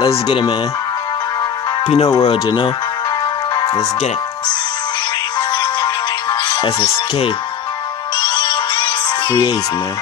Let's get it, man. Peanut World, you know. Let's get it. SSK. Free Ace, man.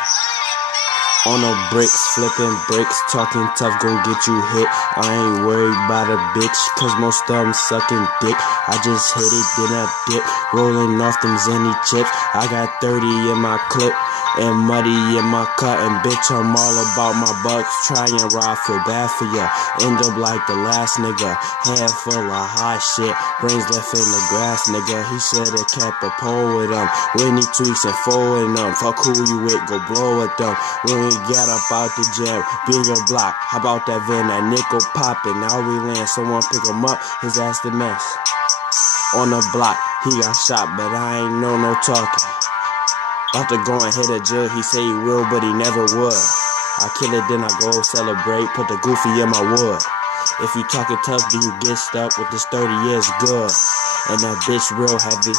On the bricks, flipping bricks, talking tough, gon' get you hit. I ain't worried about a bitch, cause most of them sucking dick. I just hit it, then I dip, rolling off them Zenny chips. I got 30 in my clip, and muddy in my cut, and bitch, I'm all about my bucks. Try and ride, feel bad for ya. End up like the last nigga, head full of hot shit, brains left in the grass, nigga. He should've kept a pole with him. When he tweaks and folding them, fuck who you with, go blow at them. When we get up out the gym, be in your block. How about that van, that nickel poppin'? Now we land, someone pick him up, his ass the mess. On the block, he got shot, but I ain't know no talking. About to go and hit a jug, he say he will, but he never would. I kill it, then I go celebrate, put the goofy in my wood. If you talking tough, then you get stuck with this 30 years good. And that bitch real heavy.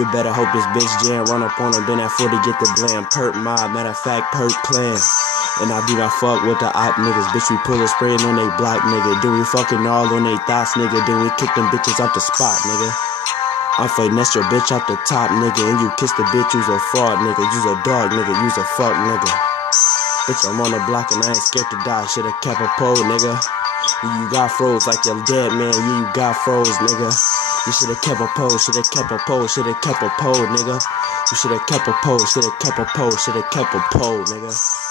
You better hope this bitch jam, run up on him, then that 40 get the blam. Perk mob, matter of fact, perk clan. And I do not fuck with the op niggas, bitch, we pull a spraying on they block, nigga. Then we fucking all on they thoughts, nigga. Then we kick them bitches off the spot, nigga. I'm finesse your bitch off the top, nigga. And you kiss the bitch, you's a fraud, nigga. You's a dog, nigga. You's a fuck, nigga. Bitch, I'm on the block and I ain't scared to die. Should've kept a pole, nigga. You got froze like you're dead, man. You got froze, nigga. You should've kept a pole, should've kept a pole, should've kept a pole, nigga. You should've kept a pole, should've kept a pole, should've kept a pole, nigga.